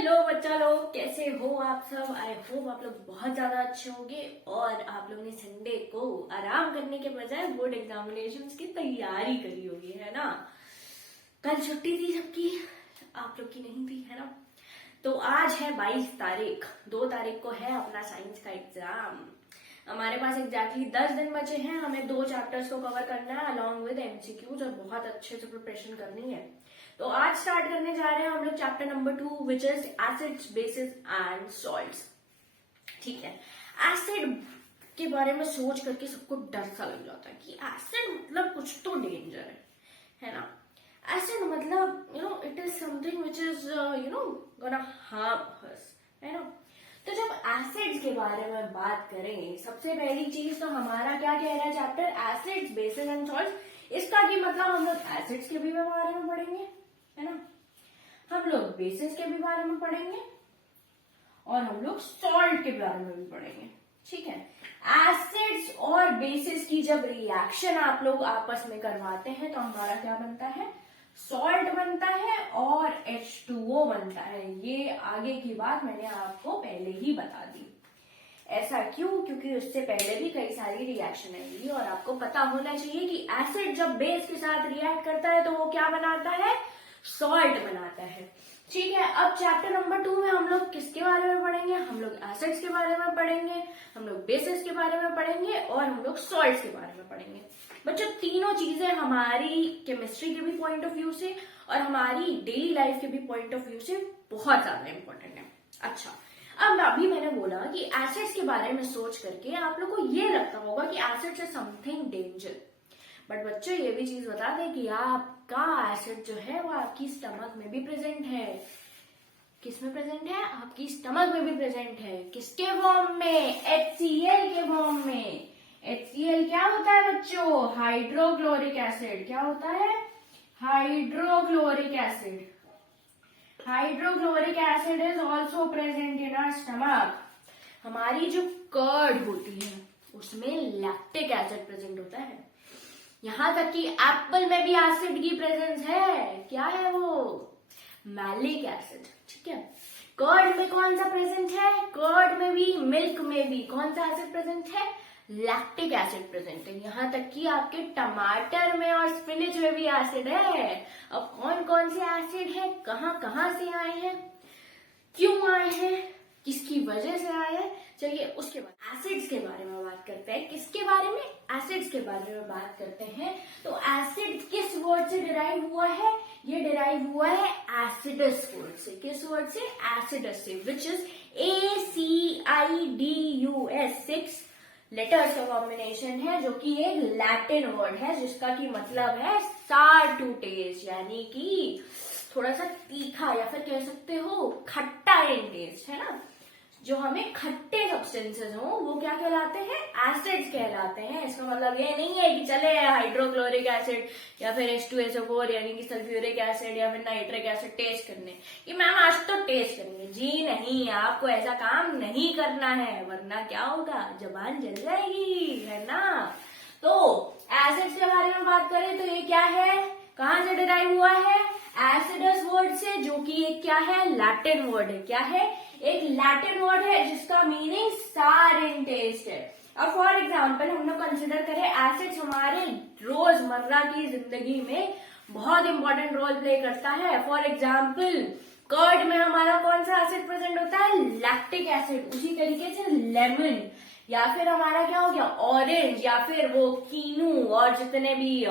Hello बच्चा लोग, कैसे हो आप सब। आई होप आप लोग बहुत ज्यादा अच्छे होंगे और आप लोगों ने संडे को आराम करने के बजाय बोर्ड एग्जामिनेशंस की तैयारी करी होगी, है ना। कल छुट्टी थी सबकी, आप लोग की नहीं थी, है ना। तो आज है 22 तारीख, 2 तारीख को है अपना साइंस का एग्जाम। हमारे पास एग्जैक्टली 10 दिन बचे हैं। हमें 2 चैप्टर्स को कवर करना है अलॉन्ग विद एमसीक्यूज और बहुत अच्छे से प्रिपरेशन करनी है। तो आज स्टार्ट करने जा रहे हैं हम लोग chapter number 2 which is acids, basis and salts. ठीक है, एसिड के बारे में सोच करके सबको डर सा लग जाता है कि एसिड मतलब कुछ तो डेंजर है ना। एसिड मतलब it is something which is gonna harm us, है ना। तो जब एसिड्स के बारे में बात करें, सबसे पहली चीज तो हमारा क्या कह रहा है chapter, acids, basis and salts. इसका की मतलब हम लोग एसिड्स के भी बारे में पढ़ेंगे, है ना। हम लोग बेसिस के भी बारे में पढ़ेंगे और हम लोग सॉल्ट के बारे में भी पढ़ेंगे। ठीक है, एसिड्स और बेसिस की जब रिएक्शन आप लोग आपस में करवाते हैं तो हमारा क्या बनता है, सॉल्ट बनता है और H2O बनता है। ये आगे की बात मैंने आपको पहले ही बता दी। ऐसा क्यों? क्योंकि उससे पहले भी कई सारी रिएक्शन आएंगी और आपको पता होना चाहिए कि एसिड जब बेस के साथ रिएक्ट करता है तो वो क्या बनाता है, सॉल्ट बनाता है। ठीक है, अब चैप्टर नंबर 2 में हम लोग किसके बारे में पढ़ेंगे, हम लोग एसिड्स के बारे में पढ़ेंगे, हम लोग बेसिस के बारे में पढ़ेंगे और हम लोग सॉल्ट्स के बारे में पढ़ेंगे। बच्चों, तीनों चीजें हमारी केमिस्ट्री के भी पॉइंट ऑफ व्यू से और हमारी डेली लाइफ के भी पॉइंट ऑफ व्यू से बहुत ज्यादा इंपॉर्टेंट है। अच्छा, अब अभी मैंने बोला कि एसिड्स के बारे में सोच करके आप लोग को ये लगता होगा कि acids is something danger. But बच्चों, ये भी चीज बता दें कि आपका एसिड जो है वो आपकी स्टमक में भी प्रेजेंट है। किस में प्रेजेंट है? आपकी स्टमक में भी प्रेजेंट है। किसके फॉर्म में? HCl के फॉर्म में। HCl क्या होता है बच्चों? Hydrochloric acid. क्या होता है? Hydrochloric acid. Hydrochloric acid is also present in our stomach. हमारी जो कर्ड होती है उसमें लैक्टिक एसिड प्रेजेंट होता है। यहां तक कि एप्पल में भी एसिड की प्रेजेंस है। क्या है वो? Malic acid. ठीक है, कर्ड में कौन सा प्रेजेंट है? कर्ड में भी, मिल्क में भी कौन सा एसिड प्रेजेंट है? लैक्टिक एसिड प्रेजेंट है। यहां तक कि आपके टमाटर में और स्पिनच में भी एसिड है। अब कौन कौन से एसिड है, कहां कहां से आए हैं, क्यों आए हैं, किसकी वजह से आए हैं, चलिए उसके बाद एसिड्स के बारे में बात करते हैं। किसके बारे में? एसिड्स के बारे में बात करते हैं। तो एसिड किस वर्ड से डिराइव हुआ है? ये डिराइव हुआ है एसिडस वर्ड से। किस वर्ड से? एसिडस से, विच इज ACIDUS। 6 लेटर्स का कॉम्बिनेशन है जो कि एक लैटिन वर्ड है जिसका की मतलब है सार टू टेस्ट, यानी कि थोड़ा सा तीखा या फिर कह सकते हो खट्टा इन टेस्ट, है ना। जो हमें खट्टे सब्सटेंसेस हो वो क्या कहलाते हैं? एसिड्स कहलाते हैं। इसका मतलब ये नहीं है कि चले हाइड्रोक्लोरिक एसिड या फिर H2SO4 यानी कि सल्फ्यूरिक एसिड या फिर नाइट्रिक एसिड टेस्ट करने कि मैम आज तो टेस्ट करेंगे। जी नहीं, आपको ऐसा काम नहीं करना है, वरना क्या होगा, जबान जल जाएगी, है ना। तो एसिड्स के बारे में बात करें तो ये क्या है, कहां से डिराइव हुआ है? एसिडस वर्ड से, जो कि एक क्या है, लैटिन वर्ड है। क्या है? एक लैटिन वर्ड है जिसका मीनिंग सार इन टेस्ट है। अब फॉर एग्जाम्पल हम लोग कंसिडर करें, एसिड्स हमारे रोजमर्रा की जिंदगी में बहुत इंपॉर्टेंट रोल प्ले करता है। फॉर एग्जाम्पल कर्ड में हमारा कौन सा एसिड प्रेजेंट होता है? Lactic acid. उसी तरीके से लेमन या फिर हमारा क्या हो गया, ऑरेंज या फिर वो कीनू और जितने भी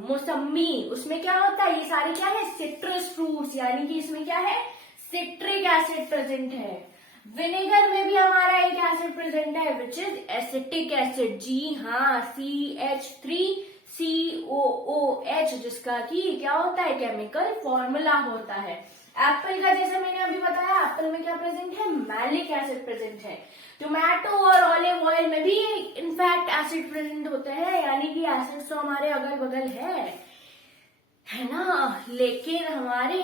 मौसमी, उसमें क्या होता है, ये सारे क्या है, सिट्रस फ्रूट्स, यानी कि इसमें क्या है, सिट्रिक एसिड प्रेजेंट है। विनेगर में भी हमारा एक एसिड प्रेजेंट है विच इज एसिटिक एसिड। जी हाँ, CH3COOH, जिसका कि क्या होता है, केमिकल फॉर्मूला होता है। एप्पल का जैसे मैंने अभी बताया, एप्पल में क्या प्रेजेंट है, मैलिक एसिड प्रेजेंट है। टोमेटो और ऑलिव ऑयल में भी इनफैक्ट एसिड प्रेजेंट होते हैं, यानी कि एसिड तो हमारे अगल बगल है ना। लेकिन हमारे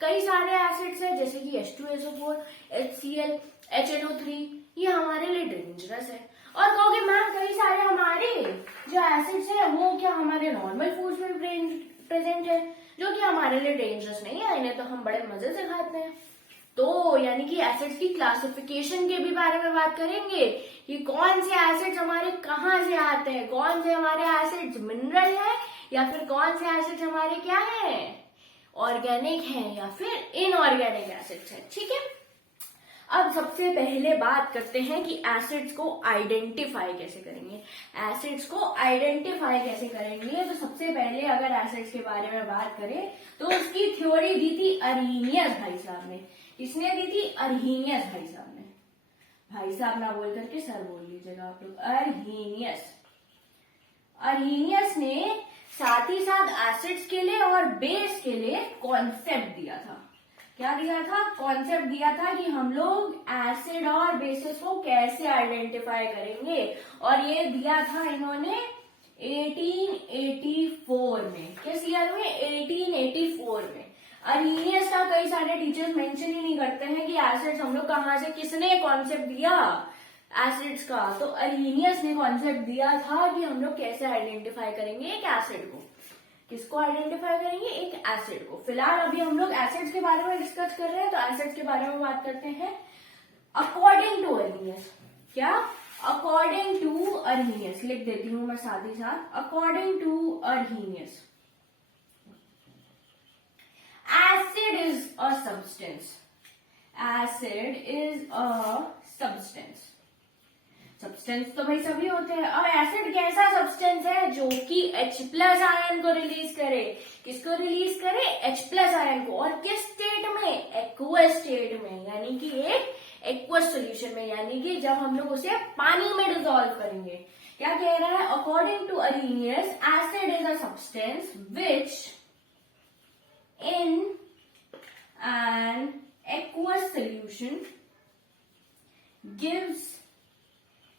कई सारे एसिड्स हैं जैसे कि H2SO4, HCl, HNO3, ये हमारे लिए डेंजरस है। और कहोगे मैम कई सारे हमारे जो एसिड्स है वो क्या हमारे नॉर्मल फूड्स में प्रेजेंट है? जो कि हमारे लिए डेंजरस नहीं है, इन्हें तो हम बड़े मजे से खाते हैं। तो यानी कि एसिड्स की क्लासिफिकेशन के भी बारे में बात करेंगे कि कौन से एसिड्स हमारे कहाँ से आते हैं, कौन से हमारे एसिड्स मिनरल है या फिर कौन से एसिड्स हमारे क्या है, ऑर्गेनिक है या फिर इनऑर्गेनिक एसिड्स है। ठीक है, अब सबसे पहले बात करते हैं कि एसिड्स को आइडेंटिफाई कैसे करेंगे। एसिड्स को आइडेंटिफाई कैसे करेंगे, तो सबसे पहले अगर एसिड्स के बारे में बात करें तो उसकी थ्योरी दी थी अरहीनियस भाई साहब ने। किसने दी थी? अरहीनियस भाई साहब ने। भाई साहब ना बोल करके सर बोल लीजिएगा आप लोग, अरहीनियस। अरहीनियस ने साथ ही साथ एसिड्स के लिए और बेस के लिए कॉन्सेप्ट दिया था। क्या दिया था? कॉन्सेप्ट दिया था कि हम लोग एसिड और बेसिस को कैसे आइडेंटिफाई करेंगे, और ये दिया था इन्होंने 1884 में। किस ईयर में? 1884 में। अरहीनियस का कई सारे टीचर्स मेंशन ही नहीं करते हैं कि एसिड्स हम लोग कहाँ से, किसने कॉन्सेप्ट दिया एसिड्स का, तो अरहीनियस ने कॉन्सेप्ट दिया था कि हम लोग कैसे आइडेंटिफाई करेंगे एक एसिड को। किसको आइडेंटिफाई करेंगे? एक एसिड को। फिलहाल अभी हम लोग एसिड्स के बारे में डिस्कस कर रहे हैं, तो एसिड्स के बारे में बात करते हैं अकॉर्डिंग टू अरहीनियस। क्या? According to Arrhenius. लिख देती हूं मैं साथ ही साथ, according to Arrhenius acid is a substance. Acid is a substance. Substance तो भाई सभी होते हैं। अब एसिड कैसा सब्सटेंस है? जो कि H प्लस आयन को रिलीज करे। किसको रिलीज करे? H प्लस आयन को। और किस स्टेट में? एक्वस स्टेट में, यानी कि एक एक्वस सोल्यूशन में, यानी कि जब हम लोग उसे पानी में डिसॉल्व करेंगे। क्या कह रहा है? According to Arrhenius, acid is a substance which in an aqueous solution gives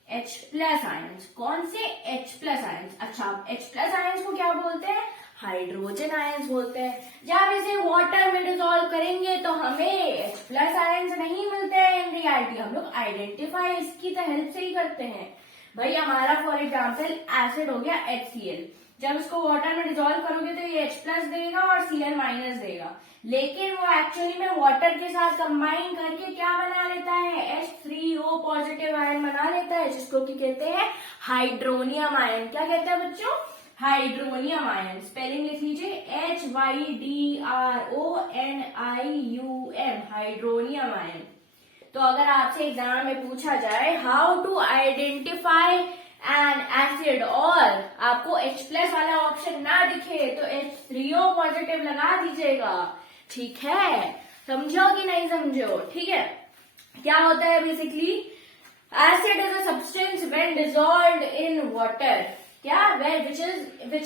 H plus ions. कौन से? H plus ions। अच्छा, H plus ions को क्या बोलते हैं? हाइड्रोजन आयंस बोलते हैं। जब इसे वाटर में डिसॉल्व करेंगे तो हमें H plus ions नहीं मिलते हैं। इन रियलिटी हम लोग आइडेंटिफाई इसकी तो हेल्प से ही करते हैं। भाई हमारा फॉर एग्जाम्पल एसिड हो गया HCl, जब इसको वाटर में डिसॉल्व करोगे तो ये H प्लस देगा और Cl माइनस देगा, लेकिन वो एक्चुअली में वाटर के साथ कंबाइन करके क्या बना लेता है? H3O पॉजिटिव आयन बना लेता है, जिसको कि कहते हैं हाइड्रोनियम आयन। क्या कहते हैं बच्चों? Hydronium ion. स्पेलिंग लिख लीजिए, HYDRONIUM, हाइड्रोनियम आयन। तो अगर आपसे एग्जाम में पूछा जाए how to identify an acid और आपको H प्लस वाला ऑप्शन ना दिखे तो H3O पॉजिटिव लगा दीजिएगा। ठीक है, समझो कि नहीं समझो? ठीक है, क्या होता है basically? Acid is a substance when dissolved in water. क्या? Which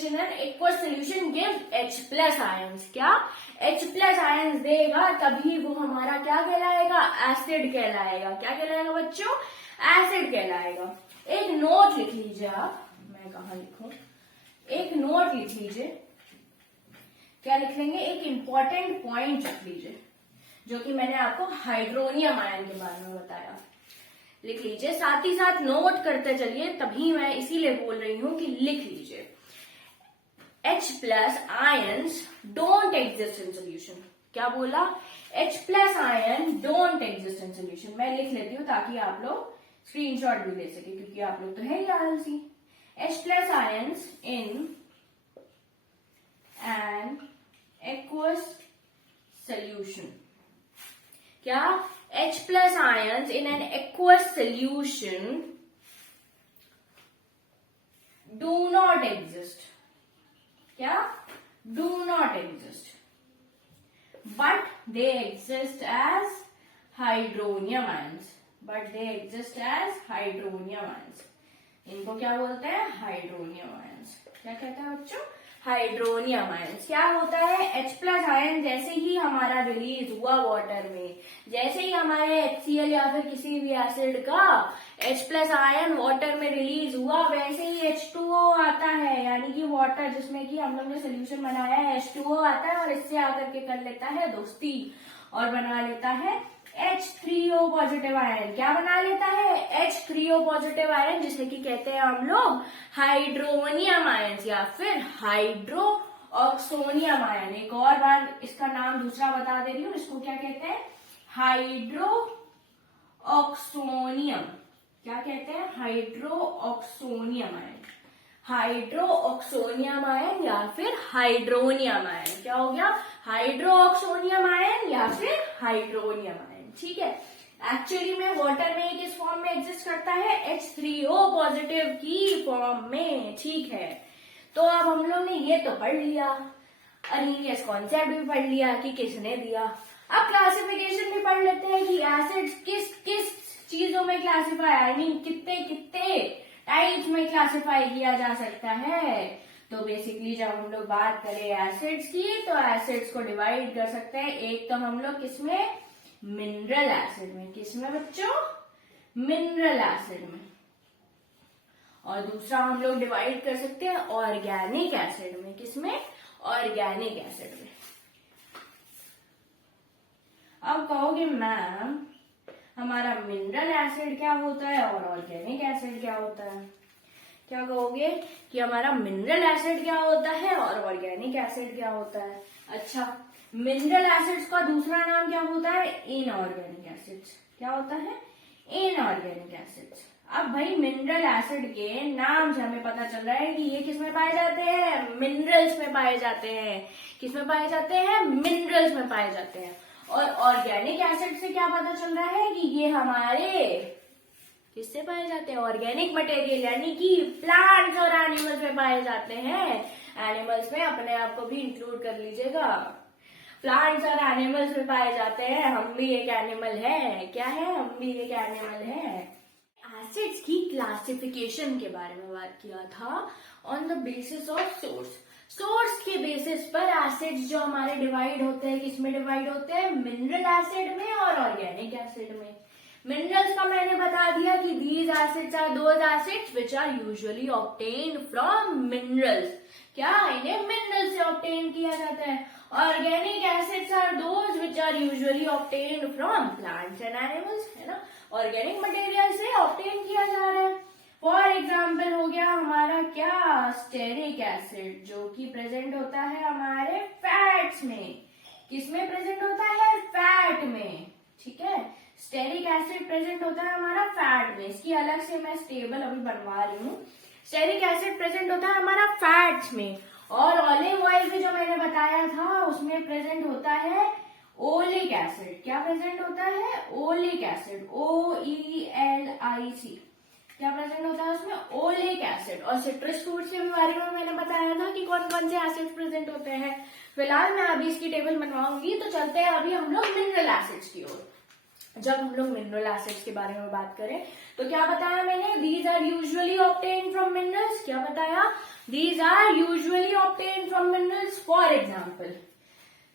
in an aqueous solution give H plus ions. क्या? H प्लस आयंस देगा, तभी वो हमारा क्या कहलाएगा? एसिड कहलाएगा। क्या कहलाएगा बच्चों? एसिड कहलाएगा। एक नोट लिख लीजिए आप, मैं कहा लिखूं, एक नोट लिख लीजिए। क्या लिख लेंगे? एक इंपॉर्टेंट पॉइंट लिख लीजिए, जो कि मैंने आपको हाइड्रोनियम आयन के बारे में बताया। लिख लीजिए, साथ ही साथ नोट करते चलिए, तभी मैं इसीलिए बोल रही हूं कि लिख लीजिए। H plus ions don't exist in solution. क्या बोला? H plus ion don't exist in solution. मैं लिख लेती हूँ ताकि आप लोग स्क्रीनशॉट भी ले सके, क्योंकि आप लोग तो है ही आलसी। H plus ions in an aqueous solution. क्या? H plus ions in an aqueous solution do not exist. क्या? Do not exist. But they exist as hydronium ions. But they exist as hydronium ions. इनको क्या बोलते हैं? Hydronium ions. क्या कहते हैं बच्चों? Hydronium ions. क्या होता है? H प्लस आयन जैसे ही हमारा रिलीज हुआ वाटर में, जैसे ही हमारे HCl या फिर किसी भी एसिड का H प्लस आयन वाटर में रिलीज हुआ, वैसे ही H2O आता है, यानी कि वाटर जिसमें कि हम लोग ने सोल्यूशन बनाया है H2O आता है और इससे आकर के कर लेता है दोस्ती और बना लेता है H3O पॉजिटिव आयन। क्या बना लेता है? H3O पॉजिटिव आयन, जिसे कि कहते हैं हम लोग हाइड्रोनियम आयन या फिर हाइड्रो ऑक्सोनियम आयन। एक और बार इसका नाम दूसरा बता दे रही हूँ, इसको क्या कहते हैं, हाइड्रो ऑक्सोनियम। क्या कहते हैं, hydro oxonium ion, hydro oxonium ion या फिर हाइड्रोनियम आयन। क्या हो गया, हाइड्रो ऑक्सोनियम आयन या फिर हाइड्रोनियम आयन। ठीक है, एक्चुअली में वाटर में किस फॉर्म में एग्जिस्ट करता है, H3O पॉजिटिव की फॉर्म में। ठीक है, तो अब हम लोग ने ये तो पढ़ लिया, अर्नीनियस कॉन्सेप्ट भी पढ़ लिया कि किसने दिया। अब क्लासिफिकेशन भी पढ़ लेते हैं कि एसिड्स किस किस चीजों में क्लासिफाई, आई मीन कितने कितने टाइप्स में क्लासिफाई किया जा सकता है। तो बेसिकली जब हम लोग बात करें एसिड्स की, तो एसिड्स को डिवाइड कर सकते हैं। एक तो हम लोग किसमें, मिनरल एसिड में। किसमें बच्चों, मिनरल एसिड में। और दूसरा हम लोग डिवाइड कर सकते हैं ऑर्गेनिक एसिड में। किसमें, ऑर्गेनिक एसिड में। अब कहोगे मैम हमारा मिनरल एसिड क्या होता है और ऑर्गेनिक एसिड क्या होता है। क्या कहोगे कि हमारा मिनरल एसिड क्या होता है और ऑर्गेनिक एसिड क्या होता है। अच्छा, मिनरल एसिड्स का दूसरा नाम क्या होता है, इनऑर्गेनिक एसिड्स। क्या होता है, इनऑर्गेनिक एसिड्स। अब भाई मिनरल एसिड के नाम से हमें पता चल रहा है कि ये किसमें पाए जाते हैं, मिनरल्स में पाए जाते हैं। किसमें पाए जाते हैं, मिनरल्स में पाए जाते हैं। और ऑर्गेनिक एसिड से क्या पता चल रहा है कि ये हमारे किससे पाए जाते हैं, ऑर्गेनिक मटेरियल यानी कि प्लांट्स और एनिमल्स में पाए जाते हैं। एनिमल्स में अपने आप को भी इंक्लूड कर लीजिएगा, प्लांट्स और एनिमल्स में पाए जाते हैं। हम भी एक एनिमल है। क्या है, हम भी एक एनिमल है। एसिड्स की क्लासिफिकेशन के बारे में बात किया था on the basis of source. Source के बेसिस पर एसिड्स जो हमारे डिवाइड होते हैं, किसमें डिवाइड होते हैं, मिनरल एसिड में और ऑर्गेनिक एसिड में। मिनरल्स का मैंने बता दिया कि these acids are those acids which are usually obtained from minerals. क्या, इन्हें मिनरल से ऑब्टेन किया जाता है। Organic acids are those which are usually obtained from plants and animals, है ना, ऑर्गेनिक मटेरियल से ऑब्टेन किया जा रहा है। फॉर एग्जाम्पल हो गया हमारा क्या, स्टेरिक एसिड, जो कि प्रेजेंट होता है हमारे फैट्स में। किसमें प्रेजेंट होता है, फैट में। ठीक है, स्टेरिक एसिड प्रेजेंट होता है हमारा फैट में। इसकी अलग से मैं टेबल अभी बनवा रही हूँ। स्टेरिक एसिड प्रेजेंट होता है हमारा फैट्स में। और ऑलिव ऑयल भी जो मैंने बताया था उसमें प्रेजेंट होता है ओलिक एसिड। क्या प्रेजेंट होता है, ओलिक एसिड, OELIC। क्या प्रेजेंट होता है उसमें, ओलिक एसिड। और सिट्रस फ्रूट्स के बारे में मैंने बताया था कि कौन कौन से एसिड प्रेजेंट होते हैं। फिलहाल मैं अभी इसकी टेबल बनवाऊंगी। तो चलते हैं अभी हम लोग मिनरल एसिड्स की ओर। जब हम लोग मिनरल एसिड्स के बारे में बात करें तो क्या बताया मैंने, these are usually obtained from minerals. क्या बताया, these are usually obtained from minerals. For example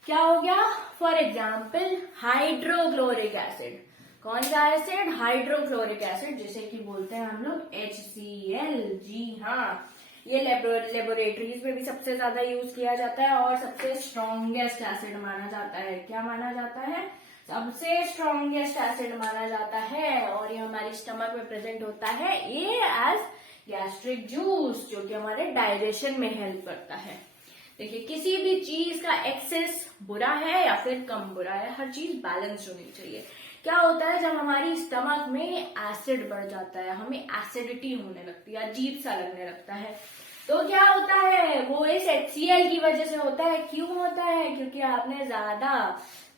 क्या हो गया, फॉर एग्जाम्पल हाइड्रोक्लोरिक एसिड। कौन सा एसिड, हाइड्रोक्लोरिक एसिड, जिसे कि बोलते हैं हम लोग HCl। जी हाँ, ये लेबोरेटरीज में भी सबसे ज्यादा यूज किया जाता है और सबसे स्ट्रॉन्गेस्ट एसिड माना जाता है। क्या माना जाता है, सबसे स्ट्रॉन्गेस्ट एसिड माना जाता है। और ये हमारी स्टमक में प्रेजेंट होता है ये एज गैस्ट्रिक जूस, जो कि हमारे डाइजेशन में हेल्प करता है। देखिए, किसी भी चीज का एक्सेस बुरा है या फिर कम बुरा है, हर चीज बैलेंस होनी चाहिए। क्या होता है, जब हमारी स्टमक में एसिड बढ़ जाता है, हमें एसिडिटी होने लगती है, अजीब सा लगने लगता है, तो क्या होता है, वो इस HCl की वजह से होता है। क्यों होता है, क्योंकि आपने ज्यादा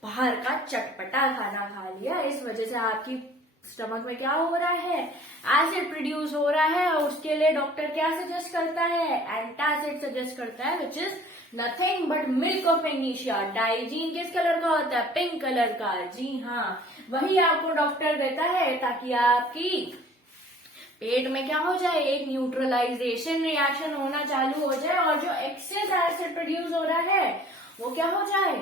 बाहर का चटपटा खाना खा लिया, इस वजह से आपकी स्टमक में क्या हो रहा है, एसिड प्रोड्यूस हो रहा है। और उसके लिए डॉक्टर क्या सजेस्ट करता है, एंटासिड सजेस्ट करता है, which is nothing but milk of magnesia. Digene किस कलर का होता है, पिंक कलर का। जी हाँ, वही आपको डॉक्टर देता है ताकि आपकी पेट में क्या हो जाए, एक न्यूट्रलाइजेशन रिएक्शन होना चालू हो जाए और जो एक्सेस एसिड प्रोड्यूस हो रहा है वो क्या हो जाए,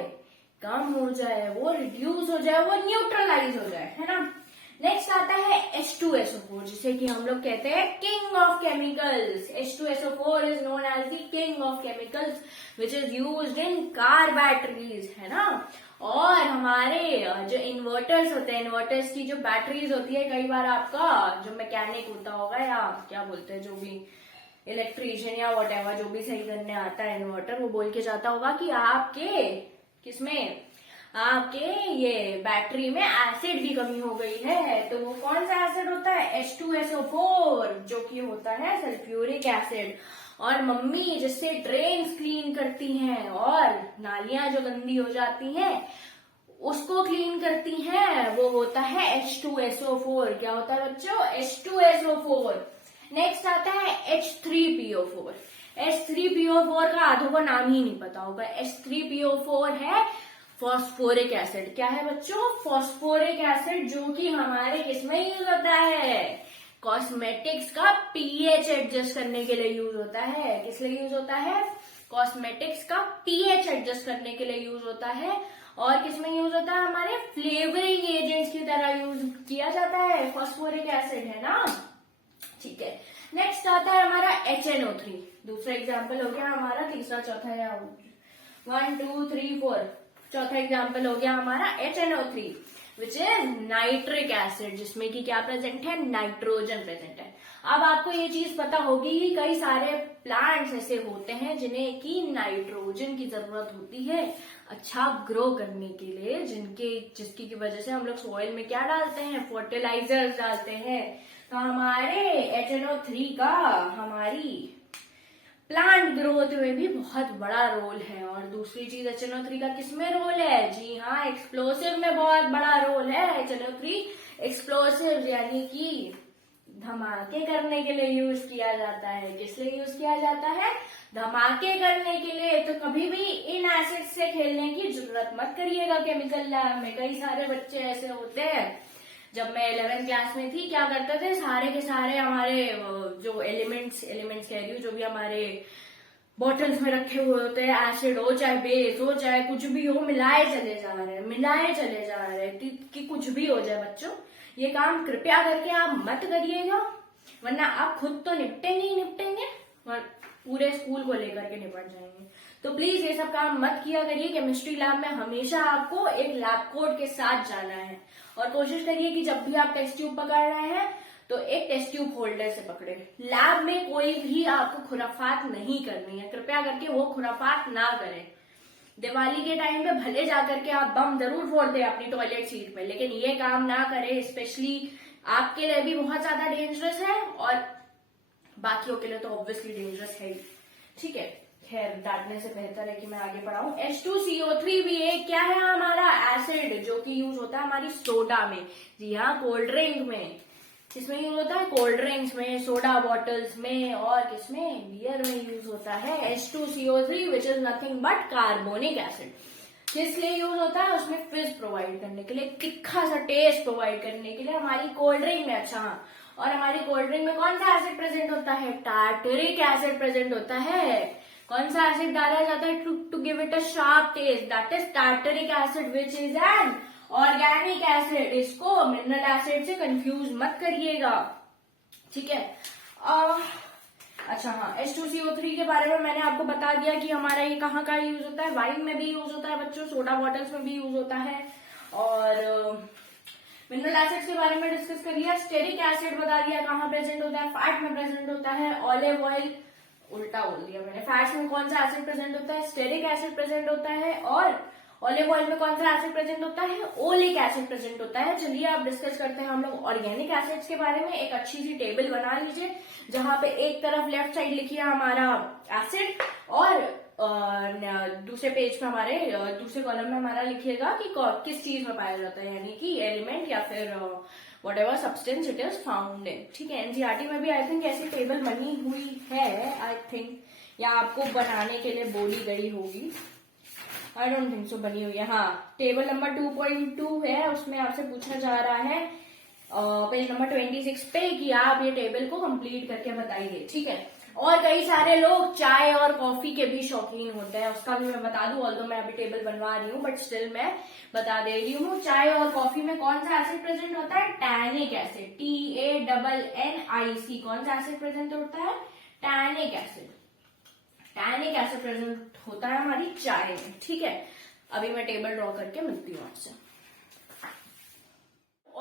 कम हो जाए, वो रिड्यूस हो जाए, वो न्यूट्रलाइज हो जाए, है ना। नेक्स्ट आता है H2SO4, जिसे कि हम लोग कहते हैं king of chemicals. H2SO4 is known as the king of chemicals which is used in car batteries, है ना। और हमारे जो इन्वर्टर्स होते हैं, इन्वर्टर्स की जो बैटरीज होती है, कई बार आपका जो मैकेनिक होता होगा या क्या बोलते हैं, जो भी इलेक्ट्रीशियन या वॉट जो भी सही करने आता है इन्वर्टर, वो बोल के जाता होगा कि आपके किसमें, आपके ये बैटरी में एसिड की कमी हो गई है। तो वो कौन सा एसिड होता है, H2SO4, जो कि होता है सल्फ्यूरिक एसिड। और मम्मी जिससे ड्रेन्स क्लीन करती हैं और नालियां जो गंदी हो जाती हैं उसको क्लीन करती हैं, वो होता है H2SO4। क्या होता है बच्चों, H2SO4। नेक्स्ट आता है H3PO4। H3PO4 का आधों को नाम ही नहीं पता होगा। H3PO4 है फॉस्फोरिक एसिड। क्या है बच्चों, फॉस्फोरिक एसिड, जो कि हमारे किसमें यूज होता है, कॉस्मेटिक्स का पीएच एडजस्ट करने के लिए यूज होता है। किस लिए यूज होता है, कॉस्मेटिक्स का पीएच एडजस्ट करने के लिए यूज होता है। और किसमें यूज होता है, हमारे फ्लेवरिंग एजेंट्स की तरह यूज किया जाता है फॉस्फोरिक एसिड, है ना। ठीक है, नेक्स्ट आता है हमारा HNO3। दूसरा एग्जाम्पल हो गया हमारा, तीसरा चौथा है 1 2 3 4, चौथा एग्जाम्पल हो गया हमारा HNO3 which is nitric acid, जिसमें कि क्या प्रेजेंट है, नाइट्रोजन प्रेजेंट है। अब आपको ये चीज पता होगी कि कई सारे प्लांट्स ऐसे होते हैं जिन्हें कि नाइट्रोजन की जरूरत होती है अच्छा ग्रो करने के लिए, जिसकी की वजह से हम लोग सॉइल में क्या डालते हैं, फर्टिलाइजर्स डालते हैं। तो हमारे HNO3 का हमारी प्लांट ग्रोथ में भी बहुत बड़ा रोल है। और दूसरी चीज HNO3 का किसमें रोल है, जी हाँ, एक्सप्लोसिव में बहुत बड़ा रोल है। HNO3 एक्सप्लोसिव यानी कि धमाके करने के लिए यूज किया जाता है। किस लिए यूज किया जाता है, धमाके करने के लिए। तो कभी भी इन एसिड से खेलने की जरूरत मत करिएगा केमिकल लैब में। कई सारे बच्चे ऐसे होते हैं, जब मैं 11th क्लास में थी, क्या करते थे, सारे के सारे हमारे जो एलिमेंट्स कह रही हूँ, जो भी हमारे बॉटल्स में रखे हुए होते हैं, एसिड हो चाहे बेस हो चाहे कुछ भी हो, मिलाए चले जा रहे हैं कि कुछ भी हो जाए। बच्चों, ये काम कृपया करके आप मत करिएगा, वरना आप खुद तो निपटेंगे और पूरे स्कूल को लेकर के निपट जाएंगे। तो प्लीज ये सब काम मत किया करिए। केमिस्ट्री लैब में हमेशा आपको एक लैब कोट के साथ जाना है, और कोशिश करिए कि जब भी आप टेस्ट ट्यूब पकड़ रहे हैं तो एक टेस्ट ट्यूब होल्डर से पकड़े। लैब में कोई भी आपको खुराफात नहीं करनी है, कृपया करके वो खुराफात ना करें। दिवाली के टाइम पे भले जाकर के आप बम जरूर फोड़ दें अपनी टॉयलेट सीट पे, लेकिन ये काम ना करें। स्पेशली आपके लिए भी बहुत ज्यादा डेंजरस है और बाकियों के लिए तो ऑब्वियसली डेंजरस है ही। ठीक है, खैर डांटने से बेहतर है कि मैं आगे बढ़ाऊं। H2CO3 भी एक क्या है, हमारा एसिड, जो कि यूज होता है हमारी सोडा में। जी हाँ, कोल्ड ड्रिंक में। किसमें यूज होता है, कोल्ड ड्रिंक्स में, सोडा बॉटल्स में, और किसमें, बियर में यूज होता है H2CO3 which is nothing but carbonic acid. किस लिए यूज होता है, उसमें फिज प्रोवाइड करने के लिए, तिखा सा टेस्ट प्रोवाइड करने के लिए हमारी कोल्ड ड्रिंक में। अच्छा हाँ, और हमारी कोल्ड ड्रिंक में कौन सा एसिड प्रेजेंट होता है, टार्टरिक एसिड प्रेजेंट होता है। कौन सा एसिड डाला जाता है to give it a sharp taste, that is tartaric acid which is an organic acid. इसको मिनरल एसिड से कंफ्यूज मत करिएगा, ठीक है। अच्छा हाँ, H2CO3 के बारे में मैंने आपको बता दिया कि हमारा ये कहाँ का यूज होता है, वाइन में भी यूज होता है बच्चों, सोडा बॉटल्स में भी यूज होता है। और मिनरल एसिड्स के बारे में डिस्कस कर लिया। स्टेरिक एसिड बता दिया कहाँ प्रेजेंट होता है, फैट में प्रेजेंट होता है। ऑलिव ऑयल, उल्टा बोल दिया मैंने, फैट्स में कौन सा एसिड प्रेजेंट होता है, स्टेरिक एसिड प्रेजेंट होता है। और ऑलिव ऑयल में कौन सा एसिड प्रेजेंट होता है, ओलिक एसिड प्रेजेंट होता है। चलिए आप डिस्कस करते हैं हम लोग ऑर्गेनिक एसिड्स के बारे में। एक अच्छी सी टेबल बना लीजिए, जहां पे एक तरफ लेफ्ट साइड लिखिए हमारा एसिड, और दूसरे पेज पे हमारे दूसरे कॉलम में हमारा लिखिएगा कि किस चीज में पाया जाता है, यानी कि एलिमेंट या फिर what ever substance it is found in. ठीक है, एनसीईआरटी में भी आई थिंक ऐसी टेबल बनी हुई है, आई थिंक, या आपको बनाने के लिए बोली गई होगी, आई डोंट थिंक सो बनी हुई है। हाँ, टेबल नंबर 2.2 है, उसमें आपसे पूछा जा रहा है पेज नंबर 26 पे कि आप ये टेबल को कंप्लीट करके बताइए। ठीक है, और कई सारे लोग चाय और कॉफी के भी शौकीन होते हैं, उसका भी मैं बता दूं, ऑल्दो मैं अभी टेबल बनवा रही हूँ बट स्टिल मैं बता दे रही हूँ। चाय और कॉफी में कौन सा एसिड प्रेजेंट होता है, टैनिक एसिड, TANNIC। कौन सा एसिड प्रेजेंट होता है, tannic acid. Tannic acid present होता है हमारी चाय में। ठीक है, अभी मैं टेबल ड्रॉ करके मिलती हूँ आपसे।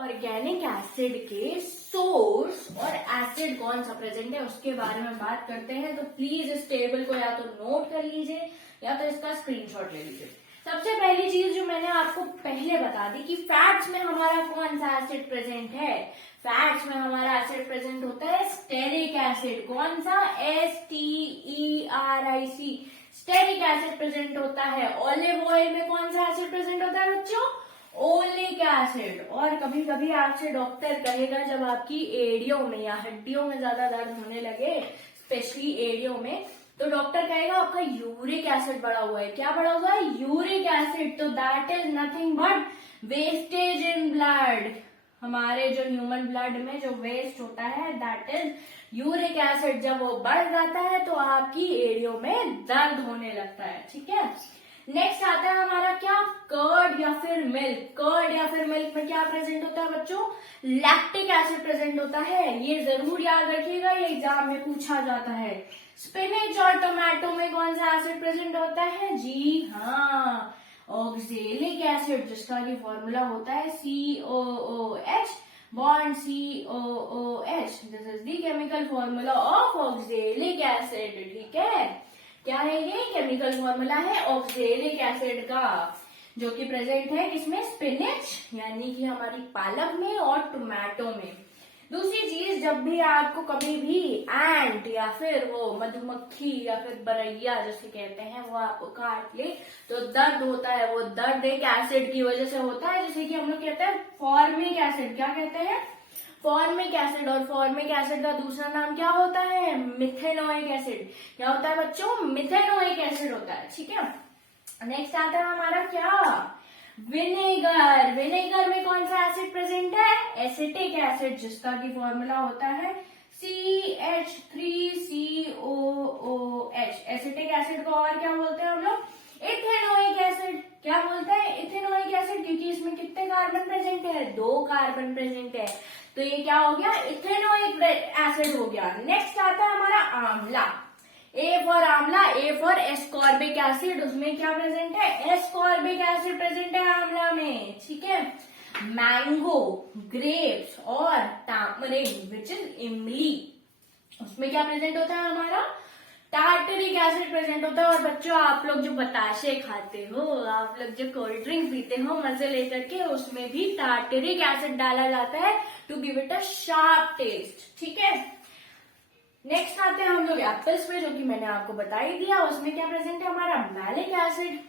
ऑर्गेनिक एसिड के सोर्स और एसिड कौन सा प्रेजेंट है उसके बारे में बात करते हैं। तो प्लीज इस टेबल को या तो नोट कर लीजिए या तो इसका स्क्रीनशॉट ले लीजिए। सबसे पहली चीज जो मैंने आपको पहले बता दी कि फैट्स में हमारा कौन सा एसिड प्रेजेंट है। फैट्स में हमारा एसिड प्रेजेंट होता है स्टेरिक एसिड। कौन सा? STERIC, स्टेरिक एसिड प्रेजेंट होता है। ऑलिव ऑयल में कौन सा एसिड प्रेजेंट होता है बच्चों? Oleic acid. और कभी कभी आपसे डॉक्टर कहेगा जब आपकी एड़ियों में या हड्डियों में ज्यादा दर्द होने लगे, स्पेशली एड़ियों में, तो डॉक्टर कहेगा आपका यूरिक एसिड बढ़ा हुआ है। क्या बढ़ा हुआ है? Uric acid. तो that is nothing but wastage in blood. हमारे जो ह्यूमन ब्लड में जो वेस्ट होता है दैट इज यूरिक एसिड। जब वो बढ़ जाता है तो आपकी एड़ियों में दर्द होने लगता है। ठीक है, नेक्स्ट आता है हमारा क्या? कर्ड या फिर मिल्क। कर्ड या फिर मिल्क में क्या प्रेजेंट होता है बच्चों? लैक्टिक एसिड प्रेजेंट होता है। ये जरूर याद रखिएगा, ये एग्जाम में पूछा जाता है। स्पिनच और टोमेटो में कौन सा एसिड प्रेजेंट होता है? जी हाँ, ऑक्जेलिक एसिड, जिसका की फॉर्मूला होता है COOH bond COOH। This is the chemical formula of oxalic acid. ठीक है, क्या है ये? केमिकल फॉर्मूला है ऑक्जेलिक एसिड का, जो कि प्रेजेंट है किसमें? स्पिनच यानी कि हमारी पालक में और टोमेटो में। दूसरी चीज, जब भी आपको कभी भी एंट या फिर वो मधुमक्खी या फिर बरैया जैसे कहते हैं वो आपको काट ले तो दर्द होता है, वो दर्द एक एसिड की वजह से होता है, जैसे कि हम लोग कहते हैं फॉर्मिक एसिड। क्या कहते हैं? Formic acid. और फॉर्मिक एसिड का दूसरा नाम क्या होता है? Methanoic acid. क्या होता है बच्चों? मिथेनोइक एसिड होता है। ठीक है, नेक्स्ट आता है हमारा क्या? विनेगर। विनेगर में कौन सा एसिड प्रेजेंट है? एसिटिक एसिड, जिसका की फॉर्मूला होता है CH3COOH। एसिटिक एसिड को और क्या बोलते हैं हम लोग? Ethanoic acid. क्या बोलते हैं? इथेनोइक एसिड, क्योंकि इसमें कितने कार्बन प्रेजेंट है? 2 कार्बन प्रेजेंट है। तो ये क्या हो गया? इथेनोइक एसिड हो गया। नेक्स्ट आता है हमारा आंवला। ए फॉर आंवला, ए फॉर एस्कॉर्बिक एसिड। उसमें क्या प्रेजेंट है? एस्कॉर्बिक एसिड प्रेजेंट है आंवला में। ठीक है, मैंगो, ग्रेप्स और टामरिंड विच इज इमली, उसमें क्या प्रेजेंट होता है हमारा? टार्टरिक एसिड प्रेजेंट होता है। और बच्चों आप लोग जो बताशे खाते हो, आप लोग जो कोल्ड ड्रिंक पीते हो मजे लेकर के, उसमें भी टार्टरिक एसिड डाला जाता है to give it a sharp taste. ठीक है, नेक्स्ट आते हैं हम लोग एप्पल्स पे, जो कि मैंने आपको बता ही दिया। उसमें क्या प्रेजेंट है हमारा? Malic acid.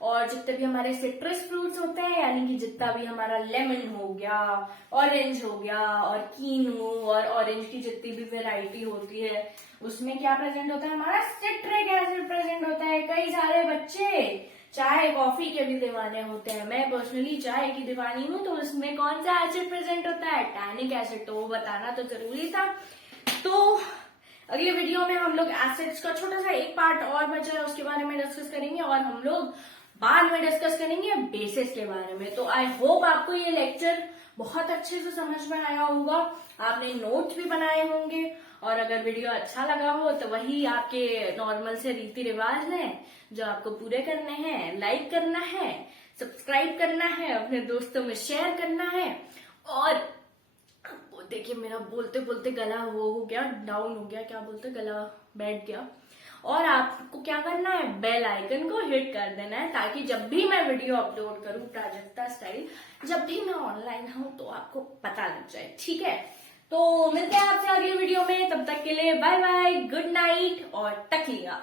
और जितने भी हमारे सिट्रस फ्रूट्स होते हैं, यानी कि जितना भी हमारा लेमन हो गया, ऑरेंज हो गया और कीनू और ऑरेंज की जितनी भी वेराइटी होती है, उसमें क्या प्रेजेंट होता है हमारा? सिट्रिक एसिड प्रेजेंट होता है। कई सारे बच्चे चाय कॉफी के भी दीवाने होते हैं। मैं पर्सनली चाय की दीवानी हूँ, तो उसमें कौन सा एसिड प्रेजेंट होता है? Tannic acid. तो वो बताना तो जरूरी था। तो अगले वीडियो में हम लोग एसिड्स का छोटा सा एक पार्ट और बचा है, उसके बारे में डिस्कस करेंगे। और हम लोग बाद में डिस्कस करेंगे बेसिस के बारे में। तो आई होप आपको ये लेक्चर बहुत अच्छे से समझ में आया होगा, आपने नोट्स भी बनाए होंगे। और अगर वीडियो अच्छा लगा हो तो वही आपके नॉर्मल से रीति रिवाज हैं जो आपको पूरे करने हैं। लाइक करना है, सब्सक्राइब करना है, अपने दोस्तों में शेयर करना है। और देखिए मेरा बोलते बोलते गला वो हो गया, डाउन हो गया, क्या बोलते, गला बैठ गया। और आपको क्या करना है? बेल आइकन को हिट कर देना है, ताकि जब भी मैं वीडियो अपलोड करूं प्राजक्ता स्टाइल, जब भी मैं ऑनलाइन हूं तो आपको पता लग जाए। ठीक है, तो मिलते हैं आपसे अगली वीडियो में। तब तक के लिए बाय बाय, गुड नाइट और तकिया।